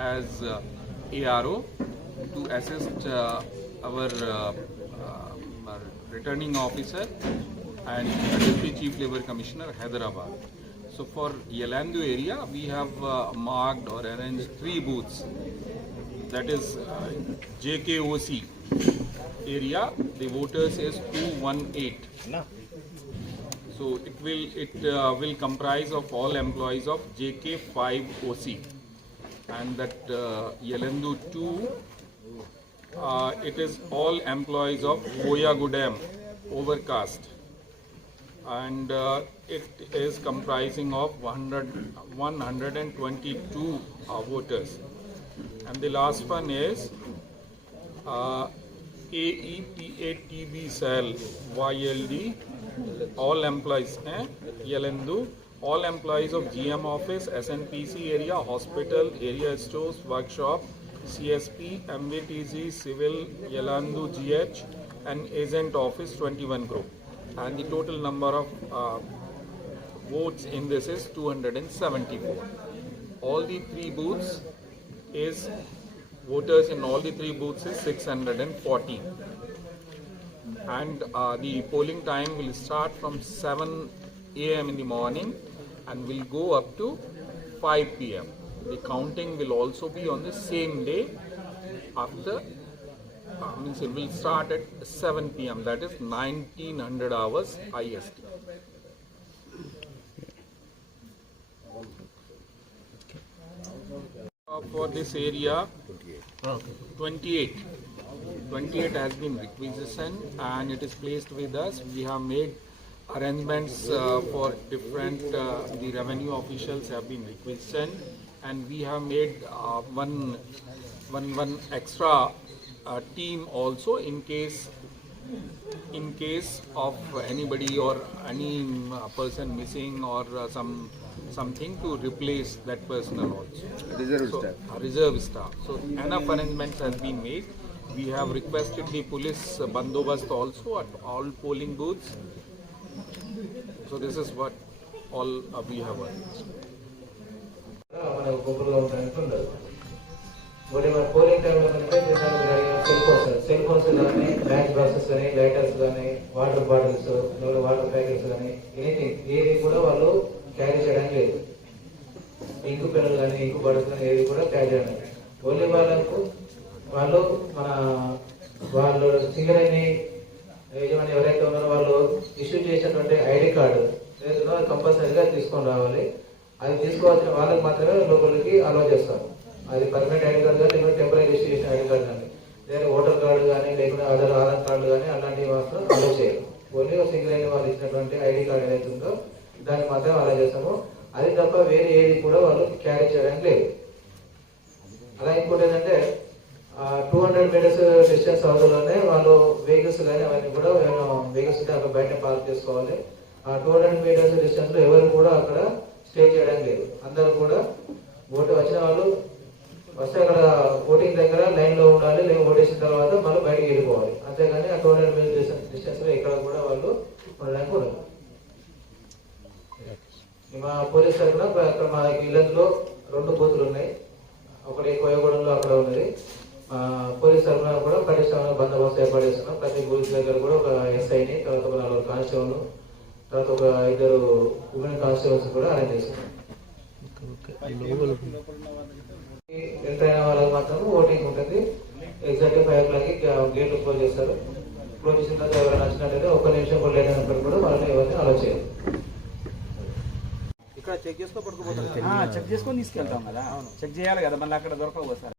as ARO to assist our returning officer and Deputy Chief Labour Commissioner, Hyderabad. So for Yelandu area, we have marked or arranged 3 booths. That is JKOC area. The voters is 218. So it will comprise of all employees of JK5OC, and that Yelandu 2. It is all employees of Boyagudem Overcast, and it is comprising of 122 voters. And the last one is AEPATB cell YLD, all employees Yelandu, all employees of GM office, SNPC area, hospital, area stores, workshop, CSP, MVTC, Civil, Yelandu GH, and Agent Office 21 group. And the total number of votes in this is 274. All the 3 booths is, voters in all the 3 booths is 614. And the polling time will start from 7 AM in the morning and will go up to 5 PM. The counting will also be on the same day after, means it will start at 7 PM, that is 1900 hours IST. For this area, 28 has been requisitioned and it is placed with us. We have made arrangements for different, the revenue officials have been requisitioned, and we have made one extra team also in case of anybody or any person missing or something to replace that personnel also. Reserve staff. So enough arrangements has been made. We have requested the police bandobast also at all polling booths. So this is what all we have arranged. Polling టైంలో cell phones కానీ, bank process కానీ, లైటర్స్ కానీ, water bottles, water packets కానీ, ఎనీథింగ్ ఏది కూడా వాళ్ళు క్యారీ చేయడానికి లేదు. ఇంకు పెన్నులు కానీ, ఇంకు బాటిల్స్ కానీ ఏది కూడా క్యారీ చేయడం లేదు. ఓన్లీ వాళ్ళు వాళ్ళు సింగరేణి యజమాని ఎవరైతే ఉన్నారో వాళ్ళు ఇష్యూ చేసినటువంటి ఐడి కార్డు ఏదైనా కంపల్సరీగా తీసుకొని రావాలి. అది తీసుకోవాల్సిన వాళ్ళకి మాత్రమే లోపలికి అలౌ చేస్తారు. అది పర్మనెంట్ ఐడి కార్డు కానీ, లేకపోతే టెంపరీ ఇష్యూ చేసిన ఐడి కార్డు కానీ, లేదా ఓటర్ కార్డు కానీ, లేకపోతే ఆధార్ కార్డు కానీ అలాంటివి మాత్రం అలౌ చేయాలి. ఓన్లీ సింగరేణి వాళ్ళు ఇచ్చినటువంటి ఐడి కార్డు ఏదైతే ఉందో దాన్ని మాత్రమే అలౌ చేస్తాము. అది తప్ప వేరే ఏది కూడా వాళ్ళు క్యారీ చేయడానికి లేదు. అలా ఇంకోటి ఏంటంటే 200 మీటర్స్ డిస్టెన్స్ అవసరంలోనే వాళ్ళు వెహికల్స్ కానీ అవన్నీ కూడా వెహికల్స్ అక్కడ బయట పార్క్ చేసుకోవాలి. ఆ 200 మీటర్స్ డిస్టెన్స్ లో ఎవరు కూడా అక్కడ స్టే చేయడానికి లేదు. అందరూ కూడా ఓటు వచ్చిన వాళ్ళు వస్తే అక్కడ ఓటింగ్ దగ్గర లైన్ లో ఉండాలి. లేదా ఓటేసిన తర్వాత మళ్ళీ బయటకు వెళ్ళిపోవాలి. అంతేగాని ఆ 200 మీటర్స్ డిస్టెన్స్ లో ఎక్కడ కూడా వాళ్ళు ఉండడానికి ఉండదు. మా పోలీస్ తరఫున అక్కడ మా ఇళ్లలో 2 బూతులు ఉన్నాయి. ఒకటి కోయగూడెంలో అక్కడ ఉన్నది. పోలీస్ తరఫున కూడా పటిష్టమైన బందోబస్తు ఏర్పాటు చేస్తున్నాం. ప్రతి పోలీస్ దగ్గర కూడా ఒక SIని, తర్వాత ఒక 4 కానిస్టేబుల్, తర్వాత ఒక 2 ఉమెన్ కానిస్టేబుల్స్ కూడా అరేంజ్ చేస్తున్నాం. ఎంతైనా వాళ్ళకి మాత్రం ఓటింగ్ ఉంటుంది. ఎగ్జాక్ట్గా 5 o'clockకి గేట్లు క్లోజ్ చేస్తారు. క్లోజ్ చేసిన తర్వాత ఎవరైనా నచ్చినట్లయితే 1 నిమిషం కూడా లేట్ అయినప్పుడు కూడా వాళ్ళని ఎవరిని అలౌ చేయాలి. ఇక్కడ చెక్ చేసుకొని తీసుకెళ్తాం కదా, చెక్ చేయాలి కదా, మళ్ళీ అక్కడ దొరకవు సార్.